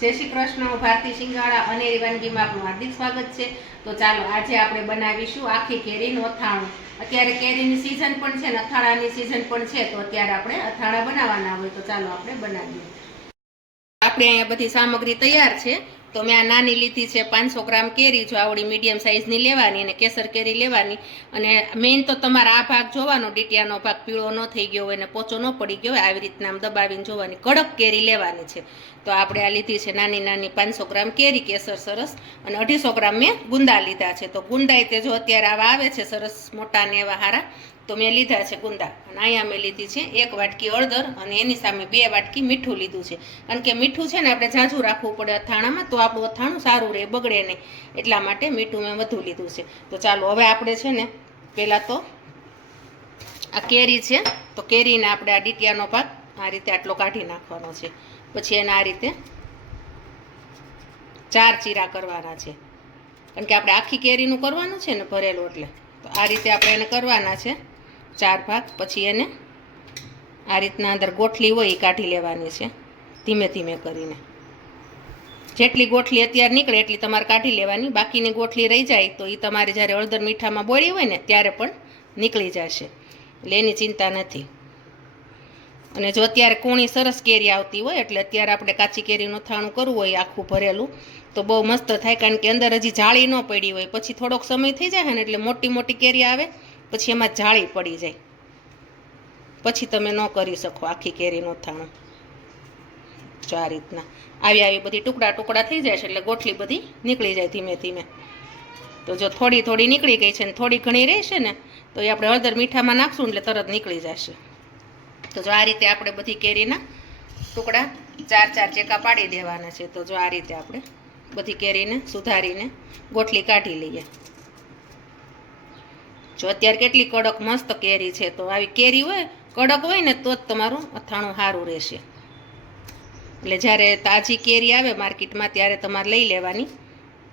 જય શ્રી કૃષ્ણ ભારતી સિંગાળા અનેરી વાનગીમાં આપનું હાર્દિક સ્વાગત છે. તો ચાલો, આજે આપણે બનાવીશું આખી કેરીનું અથાણું. અત્યારે કેરીની સિઝન પણ છે ને, અથાણાની સિઝન પણ છે, તો અત્યારે આપણે અથાણા બનાવવાના હોય તો ચાલો આપણે બનાવીએ. આપણે અહીંયા બધી સામગ્રી તૈયાર છે. તો મેં આ નાની લીધી છે, પાંચસો ગ્રામ કેરી જો આવડી મીડિયમ સાઇઝની લેવાની અને કેસર કેરી લેવાની. અને મેઇન તો તમારે આ ભાગ જોવાનો, ડીટિયાનો ભાગ પીળો ન થઈ ગયો હોય અને પોચો ન પડી ગયો હોય, આવી રીતના આમ દબાવીને જોવાની. કડક કેરી લેવાની છે. તો આપણે આ લીધી છે નાની નાની પાંચસો ગ્રામ કેરી, કેસર સરસ. અને અઢીસો ગ્રામ મેં ગુંદા લીધા છે. તો ગુંદાય તે જો અત્યારે આવા આવે છે, સરસ મોટા ને એવા હારા તો મેં લીધા છે ગુંદા. અને અહીંયા મેં લીધી છે એક વાટકી હળદર અને એની સામે બે વાટકી મીઠું લીધું છે. કારણ કે મીઠું છે ને આપણે ઝાઝું રાખવું પડે અથાણામાં, તો આપણું અથાણું સારું રહે, બગડે નહીં. એટલા માટે મીઠું મેં વધુ લીધું છે. તો ચાલો, હવે આપણે છે ને પહેલાં તો આ કેરી છે, તો કેરીને આપણે આ ડીટિયાનો ભાગ આ રીતે આટલો કાઢી નાખવાનો છે. પછી એને આ રીતે ચાર ચીરા કરવાના છે. કારણ કે આપણે આખી કેરીનું કરવાનું છે ને ભરેલું એટલે. તો આ રીતે આપણે એને કરવાના છે. ચાર ભાગ, પછી એને આ રીતના અંદર ગોઠલી હોય એ કાઢી લેવાની છે, ધીમે ધીમે કરીને. જેટલી ગોઠલી અત્યારે નીકળે એટલી તમારે કાઢી લેવાની, બાકીની ગોઠલી રહી જાય તો એ તમારે જ્યારે હળદર મીઠામાં બોળી હોય ને ત્યારે પણ નીકળી જશે, એટલે એની ચિંતા નથી. અને જો અત્યારે કોણી સરસ કેરી આવતી હોય, એટલે અત્યારે આપણે કાચી કેરીનું થાણું કરવું હોય, આખું ભરેલું, તો બહુ મસ્ત થાય, કારણ કે અંદર હજી જાળી ન પડી હોય, પછી થોડોક સમય થઈ જાય ને એટલે મોટી મોટી કેરી આવે પછી એમાં જાળી પડી જાય. પછી તમે ન કરી શકો આખી કેરીનું થાણું જો આ રીતના. આવી આવી બધી ટુકડા ટુકડા થઈ જાય છે એટલે ગોઠલી બધી નીકળી જાય ધીમે ધીમે. તો જો થોડી થોડી નીકળી ગઈ છે ને થોડી ઘણી રહેશે ને, તો એ આપણે હળદર મીઠામાં નાખશું એટલે તરત નીકળી જશે. તો જો આ રીતે આપણે બધી કેરીના ટુકડા ચાર ચાર ચેકા પાડી દેવાના છે. તો જો આ રીતે આપણે બધી કેરીને સુધારીને ગોઠલી કાઢી લઈએ. જો અત્યારે કેટલી કડક મસ્ત કેરી છે, તો આવી કેરી હોય, કડક હોય ને તો જ તમારું અથાણું સારું રહેશે. એટલે જ્યારે તાજી કેરી આવે માર્કેટમાં, ત્યારે તમારે લઈ લેવાની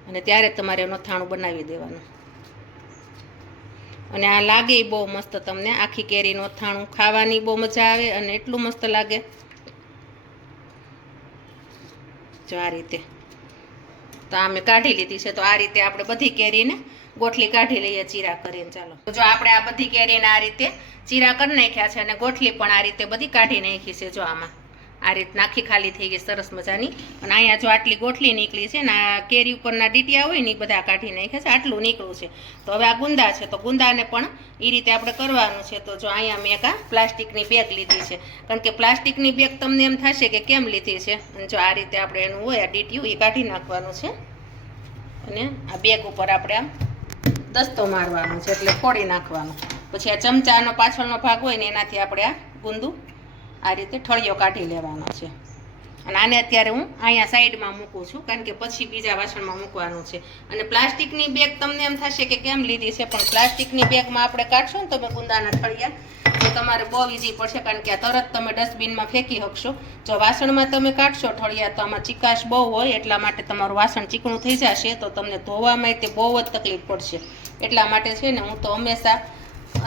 અને ત્યારે તમારે એનું અથાણું બનાવી દેવાનું. અને આ લાગે બહુ મસ્ત તમને, આખી કેરીનું અથાણું ખાવાની બહુ મજા આવે અને એટલું મસ્ત લાગે. જો આ રીતે. તો આ મેં કાઢી લીધી છે, તો આ રીતે આપણે બધી કેરીને ગોઠલી કાઢી લઈએ ચીરા કરીને, ચાલો. જો આપણે આ બધી કેરીને આ રીતે ચીરા કરી નાખ્યા છે અને ગોઠલી પણ આ રીતે બધી કાઢી નાખી છે જો આમાં. આ રીત નાખી ખાલી થઈ ગઈ, સરસ મજાની. અને અહીંયા જો આટલી ગોઠલી નીકળી છે ને, આ કેરી ઉપરના ડીટિયા હોય ને, એ બધા કાઢી નાખ્યા છે, આટલું નીકળું છે. તો હવે આ ગુંદા છે, તો ગુંદાને પણ એ રીતે આપણે કરવાનું છે. તો જો અહીંયા મેં આ પ્લાસ્ટિકની બેગ લીધી છે. કારણ કે પ્લાસ્ટિકની બેગ તમને એમ થશે કે કેમ લીધી છે? અને જો આ રીતે આપણે એનું હોય, આ ડીટીયું, એ કાઢી નાખવાનું છે. અને આ બેગ ઉપર આપણે આમ દસ્તો મારવાનો છે એટલે ફોડી નાખવાનું. પછી આ ચમચાનો પાછળનો ભાગ હોય ને એનાથી આપણે આ ગુંદું આ રીતે ઠળિયો કાઢી લેવાનો છે. અને આને અત્યારે હું અહીંયા સાઈડમાં મૂકું છું, કારણ કે પછી બીજા વાસણમાં મૂકવાનું છે. અને પ્લાસ્ટિકની બેગ તમને એમ થશે કે કેમ લીધી છે, પણ પ્લાસ્ટિકની બેગમાં આપણે કાઢશો ને તમે ગુંદાના ઠળિયા, તો તમારે બહુ ઈઝી પડશે, કારણ કે આ તરત તમે ડસ્ટબિનમાં ફેંકી શકશો જો વાસણમાં તમે કાઢશો ઠળિયા, તો આમાં ચિકાશ બહુ હોય, એટલા માટે તમારું વાસણ ચીકણું થઈ જશે, તો તમને ધોવામાં તે બહુ જ તકલીફ પડશે. એટલા માટે છે ને, હું તો હંમેશા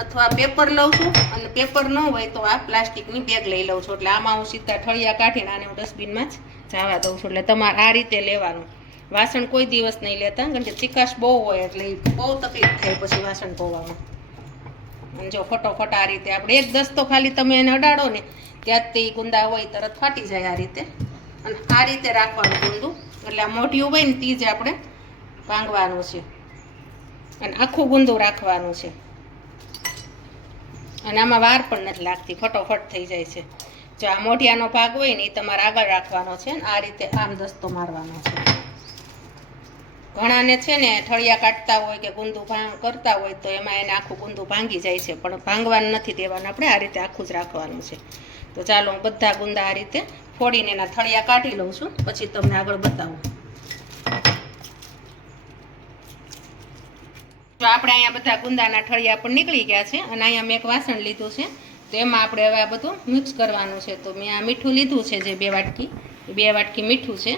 અથવા પેપર લઉં છું અને પેપર ન હોય તો આ પ્લાસ્ટિકની બેગ લઈ લઉં છું. એટલે આમાં હું સીધા ઠળિયા કાઢીને આને હું ડસ્ટબિનમાં જ જવા દઉં છું. એટલે તમારે આ રીતે લેવાનું. વાસણ કોઈ દિવસ નહીં લેતા, કારણ કે ચિકાશ બહુ હોય એટલે બહુ તકલીફ થાય પછી વાસણ ધોવામાં. અને જો ફટોફટ આ રીતે આપણે એક દસ્તો ખાલી તમે એને અડાડો ને ત્યાં જ તે ગુંદા હોય તરત ફાટી જાય આ રીતે. અને આ રીતે રાખવાનું ગુંદું. એટલે આ મોઢિયું હોય ને તે જ આપણે ભાંગવાનું છે. અને આખું ગુંદું રાખવાનું છે. અને આમાં વાર પણ નથી લાગતી, ફટોફટ થઈ જાય છે. જો આ મોઢિયાનો ભાગ હોય ને એ તમારે આગળ રાખવાનો છે આ રીતે આમ દસ્તો મારવાનો છે. ઘણાને છે ને ઠળિયા કાઢતા હોય કે ગુંદુ ભાંગ કરતા હોય તો એમાં એને આખું ગુંદુ ભાંગી જાય છે, પણ ભાંગવાનું નથી દેવાનું આપણે, આ રીતે આખું જ રાખવાનું છે. તો ચાલો હું બધા ગુંદા આ રીતે ફોડીને એના થળિયા કાઢી લઉં છું, પછી તમને આગળ બતાવું. તો આપણે અહીંયા બધા ગુંદાના ઠળિયા પણ નીકળી ગયા છે અને અહીંયા મેં એક વાસણ લીધું છે. તો એમાં આપણે હવે આ બધું મિક્સ કરવાનું છે. તો મેં આ મીઠું લીધું છે જે બે વાટકી. બે વાટકી મીઠું છે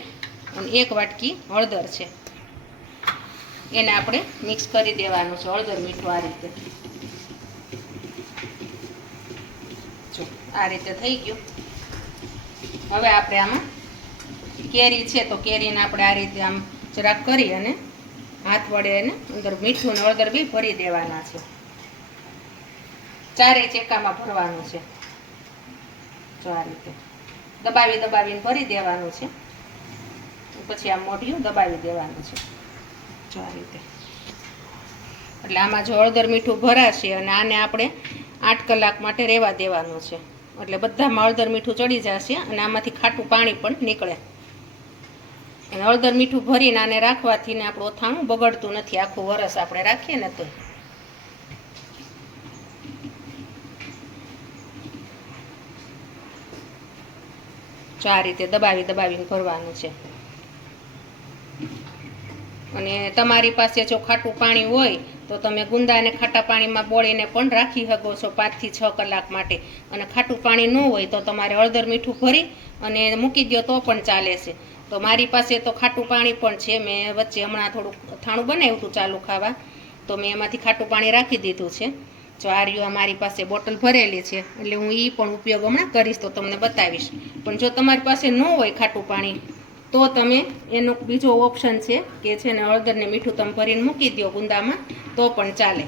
અને એક વાટકી હળદર છે. એને આપણે મિક્સ કરી દેવાનું છે હળદર મીઠું આ રીતે. જો, આ રીતે થઈ ગયું. હવે આપણે આમાં કેરી છે તો કેરીને આપણે આ રીતે આમ જરાક કરી અને હાથ વડે એને અંદર મીઠું ને હળદર બી ભરી દેવાના છે. ચારેય ચેકામાં ભરવાનું છે. જો આ રીતે દબાવી દબાવીને ભરી દેવાનું છે. પછી આ મોઢિયું દબાવી દેવાનું છે. જો આ રીતે. એટલે આમાં જો હળદર મીઠું ભરાશે અને આને આપણે આઠ કલાક માટે રહેવા દેવાનું છે. એટલે બધામાં હળદર મીઠું ચડી જશે અને આમાંથી ખાટું પાણી પણ નીકળે. અને હળદર મીઠું ભરીને આને રાખવાથી ને આપણું અથાણું બગડતું નથી. આખું વરસ આપણે રાખીએ ને તો. આ રીતે દબાવી દબાવીને ભરવાનું છે. અને તમારી પાસે જો ખાટું પાણી હોય, તો તમે ગુંદાને ખાટા પાણીમાં બોળીને પણ રાખી શકો છો પાંચથી છ કલાક માટે. અને ખાટું પાણી ન હોય તો તમારે હળદર મીઠું ભરી અને મૂકી દો તો પણ ચાલે છે. તો મારી પાસે તો ખાટું પાણી પણ છે. મેં વચ્ચે હમણાં થોડુંક થાણું બનાવ્યું હતું ચાલુ ખાવા. તો મેં એમાંથી ખાટું પાણી રાખી દીધું છે. જો આ મારી પાસે બોટલ ભરેલી છે, એટલે હું એ પણ ઉપયોગ હમણાં કરીશ તો તમને બતાવીશ. પણ જો તમારી પાસે ન હોય ખાટું પાણી, તો તમે એનો બીજો ઓપ્શન છે કે છે ને હળદર મીઠું તમે ભરીને મૂકી દો ગુંદામાં, તો પણ ચાલે.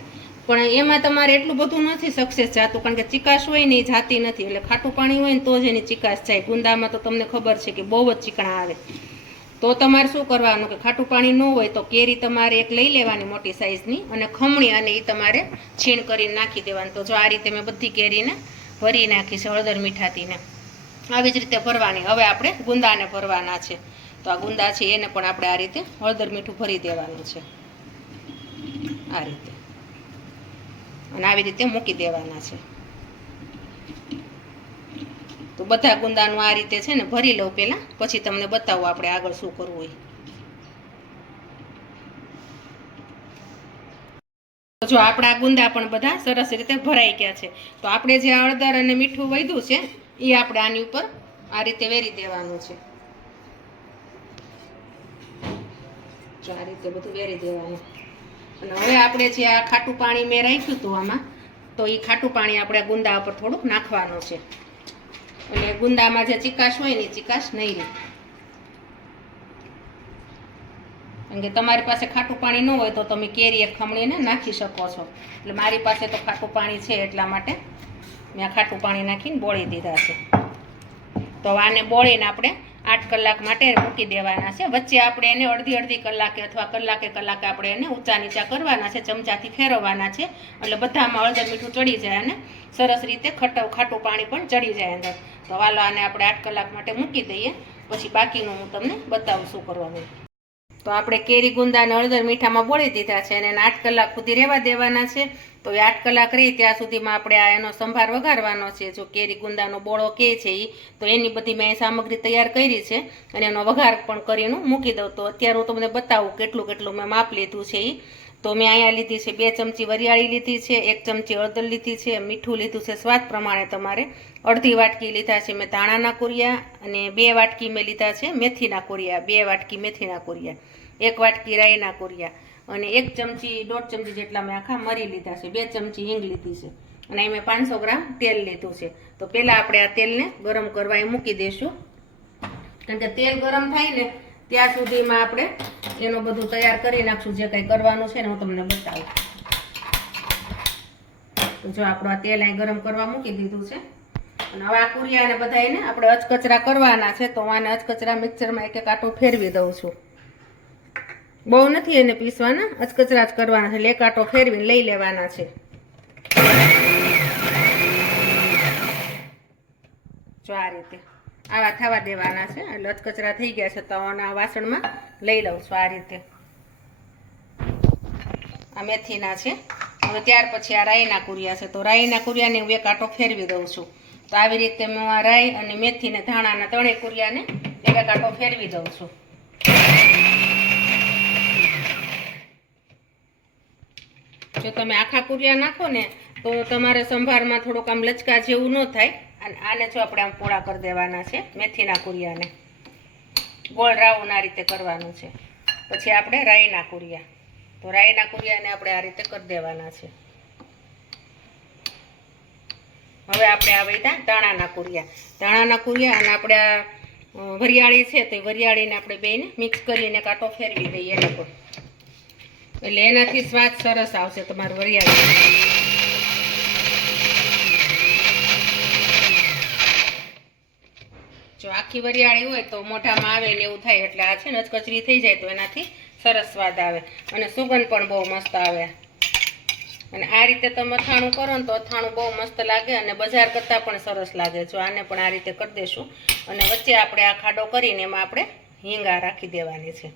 પણ એમાં તમારે એટલું બધું નથી સક્સેસ જાતું, કારણ કે ચિકાશ હોય ને એ જાતી નથી. એટલે ખાટું પાણી હોય ને તો જ એની ચિકાશ જાય ગુંદામાં તો તમને ખબર છે કે બહુ જ ચીકણા આવે. તો તમારે શું કરવાનું કે ખાટું પાણી ન હોય તો કેરી તમારે એક લઈ લેવાની મોટી સાઇઝની અને ખમણી અને એ તમારે છીણ કરીને નાખી દેવાની. તો જો આ રીતે મેં બધી કેરીને ભરી નાખી છે, હળદર મીઠાતીને. આવી જ રીતે ભરવાની. હવે આપણે ગુંદાને ભરવાના છે. તો આ ગુંદા છે, એને પણ આપણે આ રીતે હળદર મીઠું ભરી દેવાનું છે. આ રીતે. અને આવી રીતે મૂકી દેવાના છે. તો બધા ગુંદાનું આ રીતે છે ને ભરી લઉં પહેલાં પછી તમને બતાવું આપણે આગળ શું કરવું હોય. જો આપણા ગુંદા પણ બધા સરસ રીતે ભરાઈ ગયા છે. તો આપણે જે હળદર અને મીઠું વધ્યું છે એ આપણે આની ઉપર આ રીતે વેરી દેવાનું છે. આ રીતે બધું વેરી દેવાનું. અને હવે આપણે જે આ ખાટું પાણી મેં રાખ્યું હતું આમાં, તો એ ખાટું પાણી આપણે ગુંદા ઉપર થોડુંક નાખવાનું છે. અને ગુંદામાં જે ચિકાશ હોય ને ચિકાશ નહીં રહે. કારણ કે તમારી પાસે ખાટું પાણી ન હોય તો તમે કેરી ખમણીને નાખી શકો છો. એટલે મારી પાસે તો ખાટું પાણી છે એટલા માટે મેં ખાટું પાણી નાખીને બોળી દીધા છે. તો આને બોળીને આપણે આઠ કલાક માટે મૂકી દેવાના છે. વચ્ચે આપણે એને અડધી અડધી કલાકે અથવા કલાકે કલાકે આપણે એને ઊંચા નીચા કરવાના છે, ચમચાથી ફેરવવાના છે. એટલે બધામાં હળદર મીઠું ચડી જાય અને સરસ રીતે ખટું ખાટું પાણી પણ ચડી જાય અંદર. તો વાલો આને આપણે આઠ કલાક માટે મૂકી દઈએ. પછી બાકીનું હું તમને બતાવું શું કરવાનું તો આપણે કેરી ગુંદા અને હળદર મીઠામાં બોળી દીધા છે અને આઠ કલાક સુધી રહેવા દેવાના છે. તો એ આઠ કલાક રહી ત્યાં સુધીમાં આપણે આ એનો સંભાર વઘારવાનો છે. જો કેરી ગુંદાનો બોળો કે છે એ તો એની બધી મેં સામગ્રી તૈયાર કરી છે અને એનો વઘાર પણ કરીને મૂકી દઉં. તો અત્યારે હું તમને બતાવું કેટલું કેટલું મેં માપ લીધું છે એ તો મેં અહીંયા લીધી છે બે ચમચી વરિયાળી લીધી છે, એક ચમચી હળદર લીધી છે, મીઠું લીધું છે સ્વાદ પ્રમાણે તમારે. અડધી વાટકી લીધા છે મેં ધાણાના કોરિયા અને બે વાટકી મેં લીધા છે મેથીના કોરિયા, બે વાટકી મેથીના કોરિયા. એક વાટકી રાઈના કોરિયા. અને એક ચમચી, દોઢ ચમચી જેટલા મેં આખા મરી લીધા છે. બે ચમચી હિંગ લીધી છે. અને અહીં મેં પાંચસો ગ્રામ તેલ લીધું છે. તો પહેલાં આપણે આ તેલને ગરમ કરવા એ મૂકી દઈશું. કારણ કે તેલ ગરમ થાય ને, ત્યાં સુધીમાં આપણે એનું બધું તૈયાર કરી નાખશું. જે કંઈ કરવાનું છે ને હું તમને બતાવું. તો જો આપણું આ તેલ અહીં ગરમ કરવા મૂકી દીધું છે. અને હવે આ કુરિયાને બધાને આપણે અચકચરા કરવાના છે. તો હું આને અચકચરા મિક્સરમાં એક એક આટો ફેરવી દઉં છું. બહુ નથી એને પીસવાના? અચકચરા જ કરવાના છે. લેકાટો ફેરવીને લઈ લેવાના છે. જો આ રીતે. આવા થવા દેવાના છે. એટલે અચકચરા થઈ ગયા છે. તો આના વાસણમાં લઈ લઉં છું આ રીતે. આ મેથીના છે. હવે ત્યાર પછી આ રાઈના કુરિયા છે. તો રાઈના કુરિયાને હું એક આટો ફેરવી દઉં છું. તો આવી રીતે હું આ રાઈ અને મેથી ને ધાણાના ત્રણેય કુરિયાને એક આટો ફેરવી દઉં છું. જો તમે આખા કુરિયા નાખો ને, તો તમારે સંભારમાં થોડુંક આમ લચકા જેવું ન થાય. અને આને જો આપણે આમ પોળા કરી દેવાના છે, મેથીના કુરિયાને. ગોળ રાઉન આ રીતે કરવાનું છે. પછી આપણે રાઈના કુરિયા. તો રાઈના કુરિયાને આપણે આ રીતે કરી દેવાના છે. હવે આપણે આ વૈદા ધાણાના કુરિયા. ધાણાના કુરિયા અને આપણે આ વરિયાળી છે, તો એ વરિયાળીને આપણે બેને મિક્સ કરીને કાંટો ફેરવી દઈએ એને પણ એટલે એનાથી સ્વાદ સરસ આવશે તમારું વરિયાળી. જો આખી વરિયાળી હોય તો મોઢામાં આવે ને એવું થાય એટલે આ છે ને કચરી થઈ જાય તો એનાથી સરસ સ્વાદ આવે. અને સુગંધ પણ બહુ મસ્ત આવે. અને આ રીતે તમે અથાણું કરો ને તો અથાણું બહુ મસ્ત લાગે અને બજાર કરતાં પણ સરસ લાગે. જો આને પણ આ રીતે કરી દઈશું અને વચ્ચે આપણે આ ખાડો કરીને એમાં આપણે હિંગા રાખી દેવાની છે.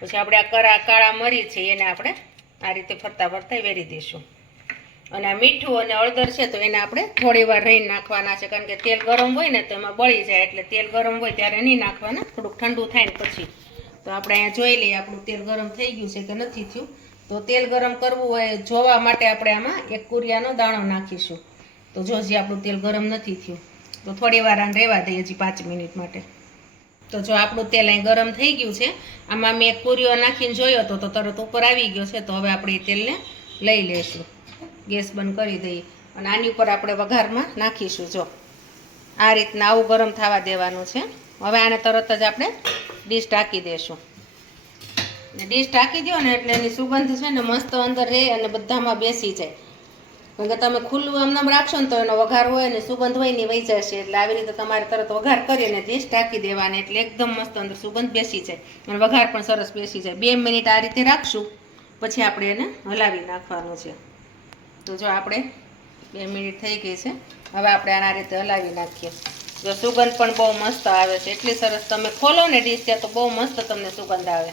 પછી આપણે આ કરા, કાળા મરી છે, એને આપણે આ રીતે ફરતા ફરતા વેરી દઈશું. અને આ મીઠું અને હળદર છે, તો એને આપણે થોડી વાર રહીને નાખવાના છે, કારણ કે તેલ ગરમ હોય ને તો એમાં બળી જાય, એટલે તેલ ગરમ હોય ત્યારે નહીં નાખવાના, થોડુંક ઠંડુ થાય ને પછી. તો આપણે અહીંયા જોઈ લઈએ, આપણું તેલ ગરમ થઈ ગયું છે કે નથી થયું. તો તેલ ગરમ કરવું હોય, જોવા માટે આપણે આમાં એક કુરિયાનો દાણો નાખીશું. તો જો આપણું તેલ ગરમ નથી થયું. તો થોડી વાર આને રહેવા દઈએ હજી પાંચ મિનિટ માટે. તો જો આપણું તેલ અહીં ગરમ થઈ ગયું છે, આમાં મેં પૂરીઓ નાખીને જોયો હતો, તો તરત ઉપર આવી ગયો છે, તો હવે આપણે એ તેલને લઈ લઈશું ગેસ બંધ કરી દઈએ. અને આની ઉપર આપણે વઘારમાં નાખીશું, જો. આ રીતના આવું ગરમ થવા દેવાનું છે. હવે આને તરત જ આપણે ડીશ ઢાંકી દઈશું ડીશ ઢાંકી દો ને એટલે એની સુગંધ છે ને મસ્ત અંદર રહે અને બધામાં બેસી જાય. કારણ કે તમે ખુલ્લું આમનામ રાખશો ને તો એનો વઘાર હોય ને સુગંધ હોય ને વહી જશે. એટલે આવી રીતે તમારે તરત વઘાર કરીને ડીશ ઢાંકી દેવાની. એટલે એકદમ મસ્ત અંદર સુગંધ બેસી જાય. અને વઘાર પણ સરસ બેસી જાય. બે મિનિટ આ રીતે રાખશું. પછી આપણે એને હલાવી નાખવાનું છે. તો જો આપણે બે મિનિટ થઈ ગઈ છે. હવે આપણે આના રીતે હલાવી નાખીએ. જો સુગંધ પણ બહુ મસ્ત આવે છે. એટલી સરસ તમે ખોલો ને ડીશ, ત્યાં તો બહુ મસ્ત તમને સુગંધ આવે.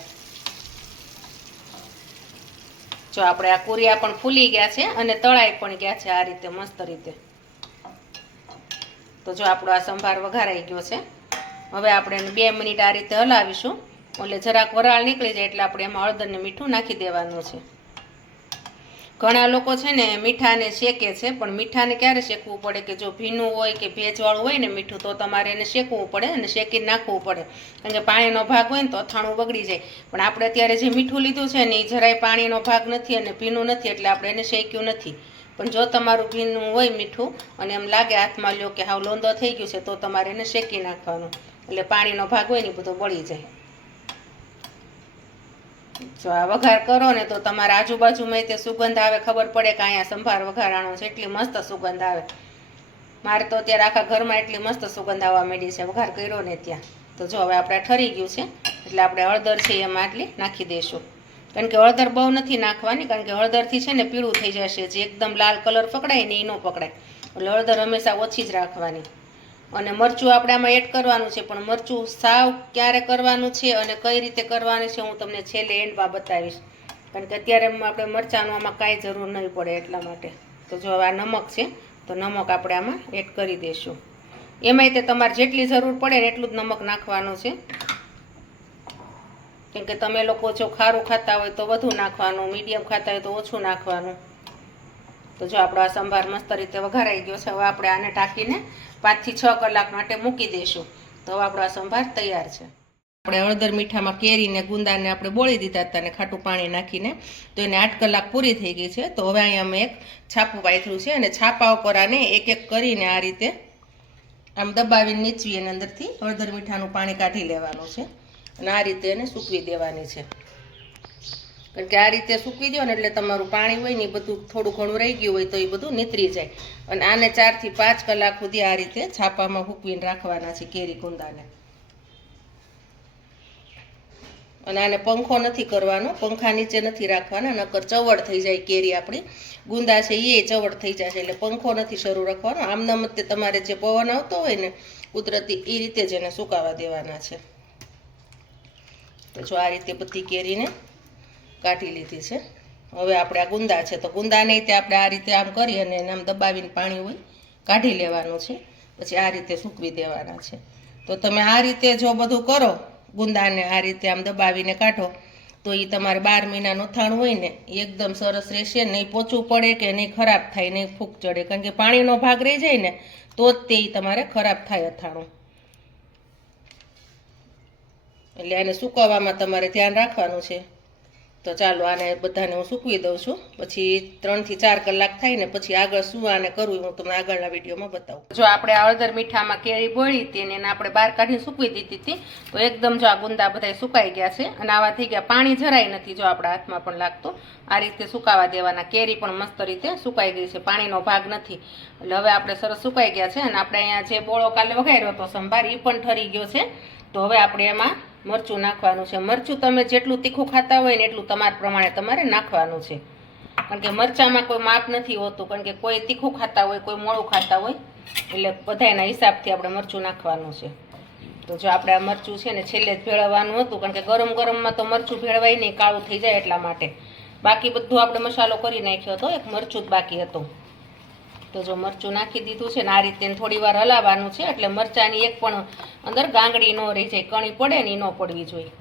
જો આપણે આ કુરિયા પણ ફૂલી ગયા છે અને તળાઈ પણ ગયા છે આ રીતે, મસ્ત રીતે. તો જો આપણો આ સંભાર વઘારાઈ ગયો છે. હવે આપણે એને બે મિનિટ આ રીતે હલાવીશું. એટલે જરાક વરાળ નીકળી જાય એટલે આપણે એમાં હળદર ને મીઠું નાખી દેવાનું છે. ઘણા લોકો છે ને મીઠાને શેકે છે, પણ મીઠાને ક્યારે શેકવું પડે કે જો ભીનું હોય કે ભેજવાળું હોય ને મીઠું, તો તમારે એને શેકવું પડે અને શેકી નાખવું પડે. કારણ કે પાણીનો ભાગ હોય ને તો અથાણું બગડી જાય. પણ આપણે અત્યારે જે મીઠું લીધું છે ને એ જરાય પાણીનો ભાગ નથી અને ભીનું નથી, એટલે આપણે એને શેક્યું નથી. પણ જો તમારું ભીનું હોય મીઠું અને એમ લાગે હાથમાં લ્યો કે હાવ લોંદો થઈ ગયું છે, તો તમારે એને શેકી નાખવાનું. એટલે પાણીનો ભાગ હોય ને બધો બળી જાય. જો આ વઘાર કરો ને તો તમારા આજુબાજુમાં તે સુગંધ આવે, ખબર પડે કે અહીંયા સંભાર વઘારાણો છે, એટલી મસ્ત સુગંધ આવે. મારે તો અત્યારે આખા ઘરમાં એટલી મસ્ત સુગંધ આવવા માંડી છે, વઘાર કર્યો ને ત્યાં. તો જો હવે આપણે ઠરી ગયું છે, એટલે આપણે હળદર છે એમાં આટલી નાખી દઈશું. કારણ કે હળદર બહુ નથી નાખવાની, કારણ કે હળદરથી છે ને પીળું થઈ જશે, જે એકદમ લાલ કલર પકડાય ને એ ન પકડાય. એટલે હળદર હંમેશા ઓછી જ રાખવાની. અને મરચું આપણે આમાં એડ કરવાનું છે, પણ મરચું સાવ ક્યારે કરવાનું છે અને કઈ રીતે કરવાનું છે, હું તમને છેલ્લે એન્ડમાં બતાવીશ. કારણ કે અત્યારે આપણે મરચાંનું આમાં કાંઈ જરૂર નહીં પડે એટલા માટે. તો જો આ નમક છે, તો નમક આપણે આમાં એડ કરી દઈશું એમાંય તે તમારે જેટલી જરૂર પડે એટલું જ નમક નાખવાનું છે. કેમ કે તમે લોકો જો ખારું ખાતા હોય તો વધુ નાખવાનું, મીડિયમ ખાતા હોય તો ઓછું નાખવાનું. તો જો આપણો આ સંભાર મસ્ત રીતે વઘારાઈ ગયો છે, હવે આપણે આને ટાંકીને પાંચથી છ કલાક માટે મૂકી દઈશું તો હવે આપણો આ સંભાર તૈયાર છે. આપણે હળદર મીઠામાં કેરીને ગુંદાને આપણે બોળી દીધા હતા અને ખાટું પાણી નાખીને તો એને આઠ કલાક પૂરી થઈ ગઈ છે. તો હવે અહીંયા અમે એક છાપું પાથર્યું છે અને છાપા ઉપર આને એક એક કરીને આ રીતે આમ દબાવીને નીચવી અને અંદરથી હળદર મીઠાનું પાણી કાઢી લેવાનું છે અને આ રીતે એને સૂકવી દેવાની છે. કારણ કે આ રીતે સૂકવી દો ને એટલે તમારું પાણી હોય ને એ બધું થોડું ઘણું રહી ગયું હોય તો એ બધું નીતરી જાય. અને આને ચારથી પાંચ કલાક સુધી આ રીતે છાપામાં સૂકવીને રાખવાના છે કેરી ગુંદાને અને આને પંખો નથી કરવાનો, પંખા નીચે નથી રાખવાના, નકર ચવડ થઈ જાય કેરી આપણી. ગુંદા છે એ ચવડ થઈ જશે એટલે પંખો નથી શરૂ રાખવાનો. આમનામ તે તમારે જે પવન આવતો હોય ને કુદરતી એ રીતે જ એને સુકાવા દેવાના છે. તો જો આ રીતે બધી કેરીને કાઢી લીધી છે. હવે આપણે આ ગુંદા છે. તો ગુંદાને તે આપણે આ રીતે આમ કરી અને એને આમ દબાવીને પાણી હોય કાઢી લેવાનું છે. પછી આ રીતે સૂકવી દેવાના છે. તો તમે આ રીતે જો બધું કરો, ગુંદાને આ રીતે આમ દબાવીને કાઢો, તો એ તમારે બાર મહિનાનું અથાણું હોય ને એકદમ સરસ રહેશે. નહીં પોચું પડે કે નહીં ખરાબ થાય, નહીં ફૂક ચડે. કારણ કે પાણીનો ભાગ રહી જાય ને, તો જ તે તમારે ખરાબ થાય અથાણું. એટલે આને સુકવવામાં તમારે ધ્યાન રાખવાનું છે. તો ચાલો આને બધાને હું સૂકવી દઉં છું. પછી ત્રણથી ચાર કલાક થાય ને પછી આગળ શું આને કરવું હું તમને આગળના વિડીયોમાં બતાવું. જો આપણે આ હળદર મીઠામાં કેરી બોળી હતી અને એને આપણે બહાર કાઢીને સૂકવી દીધી હતી, તો એકદમ જો આ ગુંદા બધા સુકાઈ ગયા છે અને આવા થઈ ગયા. પાણી જરાય નથી જો આપણા હાથમાં પણ લાગતું. આ રીતે સુકાવા દેવાના. કેરી પણ મસ્ત રીતે સુકાઈ ગઈ છે. પાણીનો ભાગ નથી. એટલે હવે આપણે સરસ સુકાઈ ગયા છે અને આપણે અહીંયા જે બોળો કાલે વઘાર્યો હતો સંભાર એ પણ ઠરી ગયો છે. તો હવે આપણે એમાં મરચું નાખવાનું છે. મરચું તમે જેટલું તીખું ખાતા હોય ને એટલું તમારા પ્રમાણે તમારે નાખવાનું છે. કારણ કે મરચાંમાં કોઈ માપ નથી હોતું, કારણ કે કોઈ તીખું ખાતા હોય, કોઈ મોળું ખાતા હોય, એટલે બધાના હિસાબથી આપણે મરચું નાખવાનું છે. તો જો આપણે આ મરચું છે ને છેલ્લે જ ભેળવવાનું હતું, કારણ કે ગરમ ગરમમાં તો મરચું ભેળવાય નહીં, કાળું થઈ જાય એટલા માટે. બાકી બધું આપણે મસાલો કરી નાખ્યો હતો, એક મરચું જ બાકી હતું. તો જો મરચું નાખી દીધું છે ને આ રીતે થોડી વાર હલાવવાનું છે, એટલે મરચાંની એક પણ અંદર ગાંગડી ન રહી જાય, કણી પડે ને એ ન પડવી જોઈએ.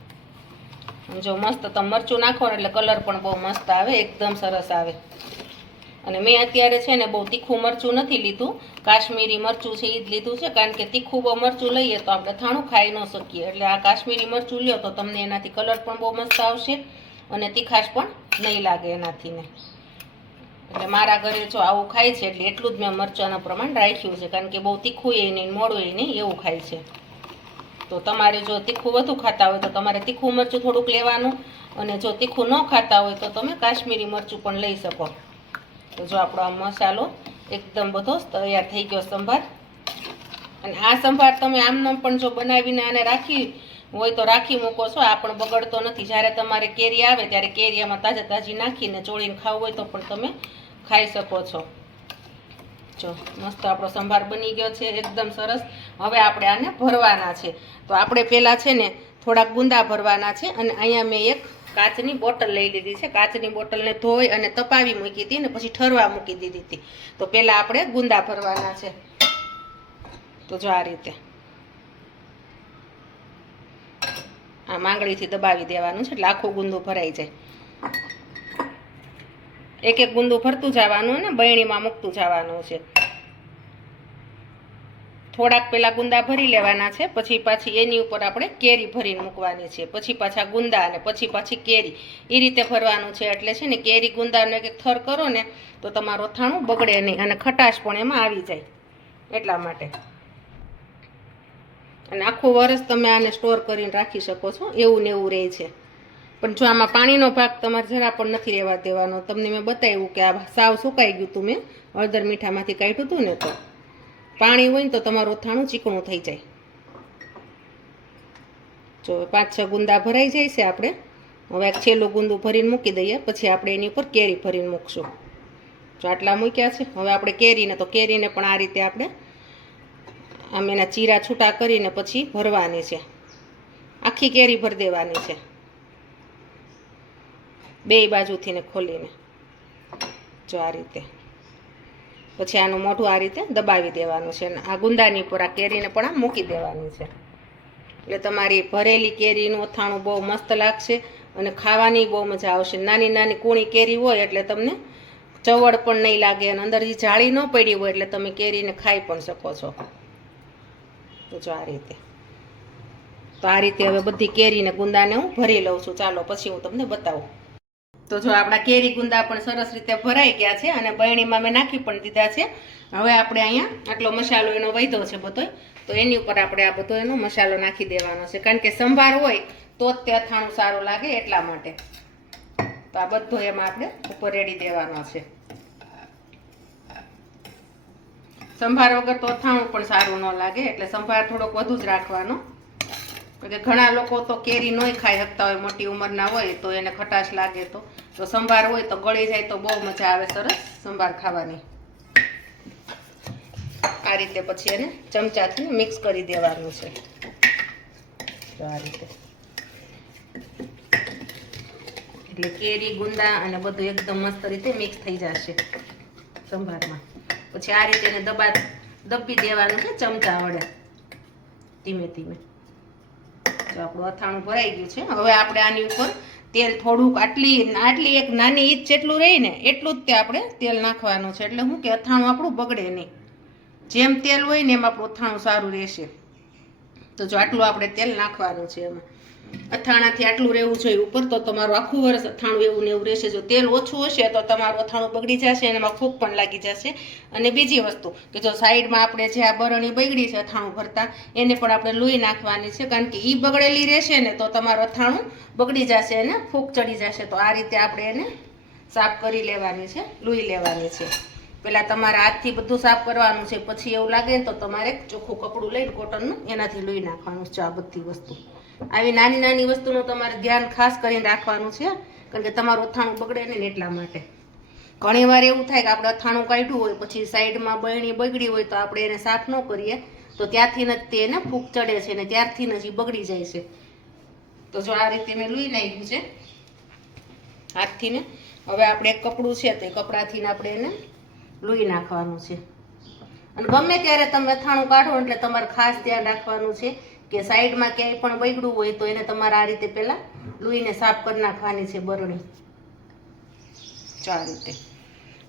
જો મસ્ત તમે મરચું નાખો ને એટલે કલર પણ બહુ મસ્ત આવે, એકદમ સરસ આવે. અને મેં અત્યારે છે ને બહુ તીખું મરચું નથી લીધું, કાશ્મીરી મરચું છે એ જ લીધું છે, કારણ કે તીખું બહુ મરચું લઈએ તો આપણે થાણું ખાઈ ન શકીએ. એટલે આ કાશ્મીરી મરચું લ્યો તો તમને એનાથી કલર પણ બહુ મસ્ત આવશે અને તીખાશ પણ નહીં લાગે એનાથી ને એટલે મારા ઘરે જો આવું ખાય છે, એટલે એટલું જ મેં મરચાંનું પ્રમાણ રાખ્યું છે, કારણ કે બહુ તીખું એ નહીં, મોડું એ નહીં, એવું ખાય છે. તો તમારે જો તીખું વધુ ખાતા હોય તો તમારે તીખું મરચું થોડુંક લેવાનું અને જો તીખું ન ખાતા હોય તો તમે કાશ્મીરી મરચું પણ લઈ શકો. તો જો આપણો આ મસાલો એકદમ બધો તૈયાર થઈ ગયો સંભાર. અને આ સંભાર તમે આમનો પણ જો બનાવીને આને રાખી હોય તો રાખી મૂકો છો. આ પણ બગડતો નથી. જ્યારે તમારે કેરી આવે, ત્યારે કેરીયામાં તાજા તાજી નાખીને ચોળીને ખાવું હોય તો પણ તમે ખાઈ શકો છો. જો, મસ્ત આપણો સંભાર બની ગયો છે. એકદમ સરસ. હવે આપણે આને ભરવાના છે. તો આપણે પહેલાં છે ને, થોડાક ગુંદા ભરવાના છે અને અહીંયા મેં એક કાચની બોટલ લઈ લીધી છે. કાચની બોટલને ધોઈ અને તપાવી મૂકી હતી ને પછી ઠરવા મૂકી દીધી હતી. તો પહેલાં આપણે ગુંદા ભરવાના છે. તો જો આ રીતે. આ માંગળીથી દબાવી દેવાનું છે, એટલે આખું ગુંદુ ભરાઈ જાય. એક એક ગુંદુ ભરતું જવાનું અને બયણીમાં મૂકતું જવાનું છે. થોડાક પહેલાં ગુંદા ભરી લેવાના છે, પછી પાછી એની ઉપર આપણે કેરી ભરીને મૂકવાની છે. પછી પાછા ગુંદા અને પછી પાછી કેરી. એ રીતે ભરવાનું છે એટલે છે ને કેરી ગુંદાનો એક થર કરો ને, તો તમારું અથાણું બગડે નહીં અને ખટાશ પણ એમાં આવી જાય એટલા માટે. અને આખું વરસ તમે આને સ્ટોર કરીને રાખી શકો છો. એવું ને એવું રહે છે. પણ જો આમાં પાણીનો ભાગ તમારે જરા પણ નથી રહેવા દેવાનો. તમને મેં બતાવ્યું કે આ સાવ સુકાઈ ગયું હતું મેં. હળદર મીઠામાંથી કાઢ્યું હતું ને તો. પાણી હોય ને તો તમારું થાણું ચીકણું થઈ જાય. જો પાંચ છ ગુંદા ભરાઈ જાય છે આપણે. હવે છેલ્લું ગુંદું ભરીને મૂકી દઈએ. પછી આપણે એની ઉપર કેરી ભરીને મૂકશું. જો આટલા મૂક્યા છે. હવે આપણે કેરીને તો કેરીને પણ આ રીતે આપણે આમ એના ચીરા છૂટા કરીને પછી ભરવાની છે. આખી કેરી ભરી દેવાની છે. બે બાજુથી ને ખોલીને. જો આ રીતે. પછી આનું મોઢું આ રીતે દબાવી દેવાનું છે અને આ ગુંદાની ઉપર આ કેરીને પણ આમ મૂકી દેવાની છે. એટલે તમારી ભરેલી કેરીનું અથાણું બહુ મસ્ત લાગશે અને ખાવાની બહુ મજા આવશે. નાની નાની કૂણી કેરી હોય એટલે તમને ચવડ પણ નહીં લાગે અને અંદર જે જાળી ન પડી હોય એટલે તમે કેરીને ખાઈ પણ શકો છો. તો જો આ રીતે. તો આ રીતે હવે બધી કેરીને ગુંદાને હું ભરી લઉં છું. ચાલો, પછી હું તમને બતાવું. તો જો આપણા કેરી ગુંદા પણ સરસ રીતે ભરાઈ ગયા છે અને બરણીમાં મેં નાખી પણ દીધા છે. હવે આપણે અહીંયા આટલો મસાલો એનો વૈધો છે બધોય તો એની ઉપર આપણે આ બધો એનો મસાલો નાખી દેવાનો છે. કારણ કે સંભાર હોય તો જ તે અથાણું સારું લાગે એટલા માટે. તો આ બધો એમાં આપણે ઉપર રેડી દેવાનો છે. સંભાર વગર તો અથાણું પણ સારું ન લાગે, એટલે સંભાર થોડોક વધુ જ રાખવાનો. કે ઘણા લોકો તો કેરી નોય ખાઈ શકતા હોય, મોટી ઉંમરના હોય, તો એને ખટાશ લાગે તો. તો સંભાર હોય તો ગળી જાય તો બહુ મજા આવે સરસ સંભાર ખાવાની. આ રીતે પછી એને ચમચાથી મિક્સ કરી દેવાનું છે. તો આ રીતે. એટલે કેરી, ગુંદા અને બધું એકદમ મસ્ત રીતે મિક્સ થઈ જશે સંભારમાં. પછી આ રીતે એને દબા દબી દેવાનું છે, ચમચા વડે. ધીમે ધીમે. તો આપણું અથાણું ભરાઈ ગયું છે. હવે આપણે આની ઉપર તેલ થોડુંક, આટલી આટલી એક નાની ઈચ જેટલું રહી ને, એટલું જ તે આપણે તેલ નાખવાનું છે. એટલે શું કે અથાણું આપણું બગડે નહીં. જેમ તેલ હોય ને એમ આપણું અથાણું સારું રહેશે. તો જો આટલું આપણે તેલ નાખવાનું છે એમાં. અથાણાથી આટલું રહેવું જોઈએ, ઉપર તો તમારું આખું વર્ષ અથાણું એવું ને એવું રહેશે. જો તેલ ઓછું હશે તો તમારું અથાણું બગડી જશે એમાં ફૂગ પણ લાગી જશે. અને બીજી વસ્તુ કે જો સાઈડમાં આપણે જે આ બરણી બગડી છે અથાણું ભરતા, એને પણ આપણે લોહી નાખવાની છે, કારણ કે એ બગડેલી રહેશે ને તો તમારું અથાણું બગડી જશે અને ફૂગ ચડી જશે. તો આ રીતે આપણે એને સાફ કરી લેવાની છે, લોહી લેવાની છે. પહેલાં તમારે હાથથી બધું સાફ કરવાનું છે, પછી એવું લાગે ને તો તમારે ચોખ્ખું કપડું લઈને કોટનનું એનાથી લોહી નાખવાનું છે, આ બધી વસ્તુ. આવી નાની નાની વસ્તુનું તમારે ધ્યાન ખાસ કરીને રાખવાનું છે, કારણ કે તમારું અથાણું બગડે નહીં એટલા માટે. ઘણી વાર એવું થાય કે આપણે અથાણું કાઢ્યું હોય, પછી સાઈડમાં બહેણી બગડી હોય તો આપણે એને સાફ ન કરીએ, તો ત્યાંથી જ તે એને ફૂગ ચડે છે ને ત્યારથી જ ઈ બગડી જાય છે. તો જો આ રીતે મેં લઈ નાખ્યું છે હાથથી ને હવે આપણે એક કપડું છે તો એ કપડાથી આપણે એને લૂઈ નાખવાનું છે. અને ગમે ત્યારે તમે અથાણું કાઢો એટલે તમારે ખાસ ધ્યાન રાખવાનું છે કે સાઈડમાં ક્યાંય પણ બગડ્યું હોય તો એને તમારે આ રીતે પહેલાં લૂઈને સાફ કરી નાખવાની છે બરણી. ચાર રીતે.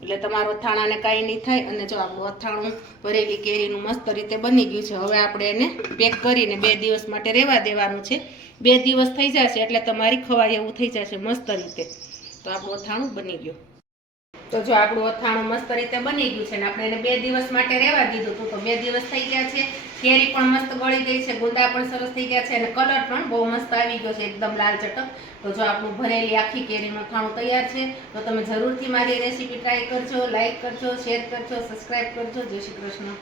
એટલે તમારું અથાણાને કાંઈ નહીં થાય અને જો આપણું અથાણું ભરેલી કેરીનું મસ્ત રીતે બની ગયું છે. હવે આપણે એને પેક કરીને બે દિવસ માટે રહેવા દેવાનું છે. બે દિવસ થઈ જશે એટલે તમારી ખવાય એવું થઈ જશે મસ્ત રીતે. તો આપણું અથાણું બની ગયું. તો જો આપણું અથાણું મસ્ત રીતે બની ગયું છે ને આપણે એને બે દિવસ માટે રહેવા દીધું હતું, તો બે દિવસ થઈ ગયા છે. કેરી પણ મસ્ત ગળી ગઈ છે, ગુંદા પણ સરસ થઈ ગયા છે અને કલર પણ બહુ મસ્ત આવી ગયો છે, એકદમ લાલ ચટક. તો જો આપણું ભરેલી આખી કેરીનું અથાણું તૈયાર છે, તો તમે જરૂરથી મારી રેસીપી ટ્રાય કરજો લાઇક કરજો, શેર કરજો સબસ્ક્રાઈબ કરજો. જય શ્રી કૃષ્ણ.